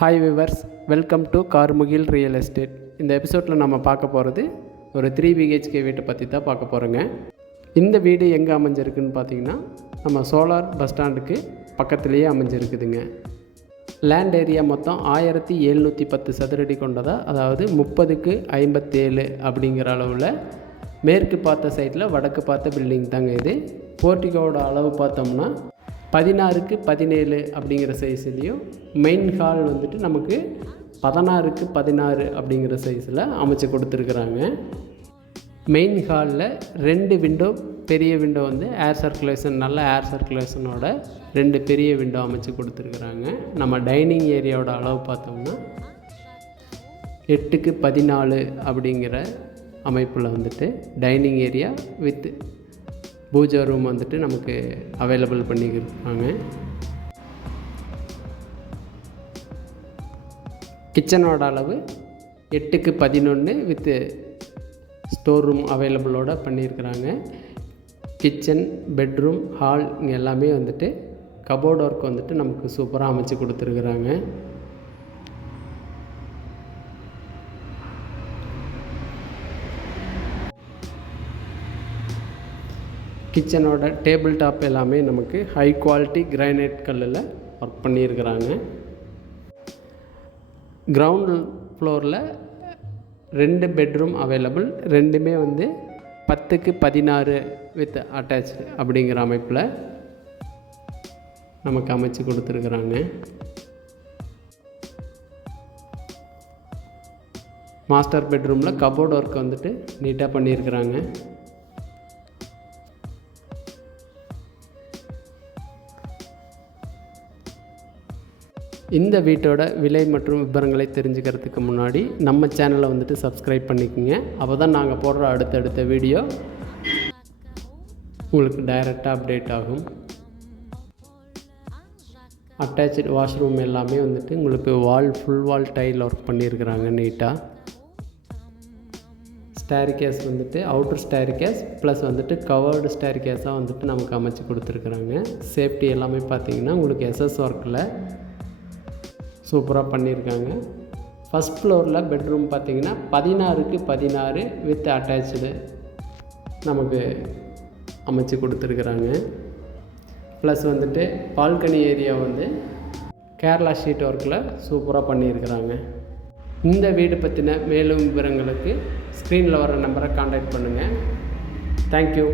Hi viewers, welcome to Karmugil real estate. இந்த எபிசோடில் நம்ம பார்க்க போகிறது ஒரு 3 BHK வீட்டை பற்றி தான் பார்க்க போகிறோங்க. இந்த வீடு எங்கே அமைஞ்சிருக்குன்னு பார்த்தீங்கன்னா நம்ம சோலார் பஸ் ஸ்டாண்டுக்கு பக்கத்துலேயே அமைஞ்சிருக்குதுங்க. லேண்ட் ஏரியா மொத்தம் 1710 சதுரடி கொண்டதா, அதாவது 30க்கு 57 அப்படிங்கிற அளவில் மேற்கு பார்த்த சைடில் வடக்கு பார்த்த பில்டிங் தாங்க இது. போர்ட்டிகோட அளவு பார்த்தோம்னா 16க்கு 17 அப்படிங்கிற சைஸ்லேயும், மெயின் ஹால் வந்துட்டு நமக்கு 16க்கு 16 அப்படிங்கிற சைஸில் அமைச்சு கொடுத்துருக்குறாங்க. மெயின் ஹாலில் 2 விண்டோ, பெரிய விண்டோ வந்து ஏர் சர்க்குலேஷன், நல்ல ஏர் சர்க்குலேஷனோட 2 பெரிய விண்டோ அமைச்சு கொடுத்துருக்குறாங்க. நம்ம டைனிங் ஏரியாவோட அளவு பார்த்தோம்னா 8க்கு 14 அப்படிங்கிற அமைப்பில் வந்துட்டு dining area with puja room வந்துட்டு நமக்கு அவைலபிள் பண்ணியிருக்காங்க. கிச்சனோட அளவு 8க்கு 11 வித்து ஸ்டோர் ரூம் அவைலபிளோடு பண்ணியிருக்கிறாங்க. கிச்சன், பெட்ரூம், ஹால் இங்கே எல்லாமே வந்துட்டு கபோர்ட் ஒர்க் வந்துட்டு நமக்கு சூப்பராக அமைச்சு கொடுத்துருக்குறாங்க. கிச்சனோட டேபிள் டாப் எல்லாமே நமக்கு ஹை குவாலிட்டி கிரானைட் கல்லில் ஒர்க் பண்ணியிருக்கிறாங்க. கிரவுண்ட் ஃப்ளோரில் 2 பெட்ரூம் அவைலபிள், ரெண்டுமே வந்து 10க்கு 16 வித் அட்டாச்சு அப்படிங்கிற அமைப்பில் நமக்கு அமைச்சு கொடுத்துருக்குறாங்க. மாஸ்டர் பெட்ரூமில் கபோர்ட் ஒர்க் வந்துட்டு நீட்டாக பண்ணியிருக்கிறாங்க. இந்த வீட்டோட விலை மற்றும் விவரங்களை தெரிஞ்சுக்கிறதுக்கு முன்னாடி நம்ம சேனலை வந்துட்டு சப்ஸ்கிரைப் பண்ணிக்கோங்க. அப்போ தான் நாங்கள் போடுற அடுத்தடுத்த வீடியோ உங்களுக்கு டைரெக்டாக அப்டேட் ஆகும். அட்டாச்சு வாஷ்ரூம் எல்லாமே வந்துட்டு உங்களுக்கு ஃபுல் வால் டைல் ஒர்க் பண்ணியிருக்கிறாங்க நீட்டாக. ஸ்டேர்கேஸ் வந்துட்டு அவுட்டர் ஸ்டேர்கேஸ் ப்ளஸ் வந்துட்டு கவர்டு ஸ்டேர்கேஸாக வந்துட்டு நமக்கு அமைச்சு கொடுத்துருக்குறாங்க. சேஃப்டி எல்லாமே பார்த்திங்கன்னா உங்களுக்கு SS ஒர்க்கில் சூப்பராக பண்ணியிருக்காங்க. ஃபஸ்ட் ஃப்ளோரில் பெட்ரூம் பார்த்திங்கன்னா 16க்கு 16 வித் அட்டாச்சு நமக்கு அமைச்சு கொடுத்துருக்குறாங்க. ப்ளஸ் வந்துட்டு பால்கனி ஏரியா வந்து கேரளா ஷீட் ஒர்க்கில் சூப்பராக பண்ணியிருக்கிறாங்க. இந்த வீடு பற்றின மேலும் விவரங்களுக்கு ஸ்க்ரீனில் வர நம்பரை கான்டாக்ட் பண்ணுங்கள். தேங்க்யூ.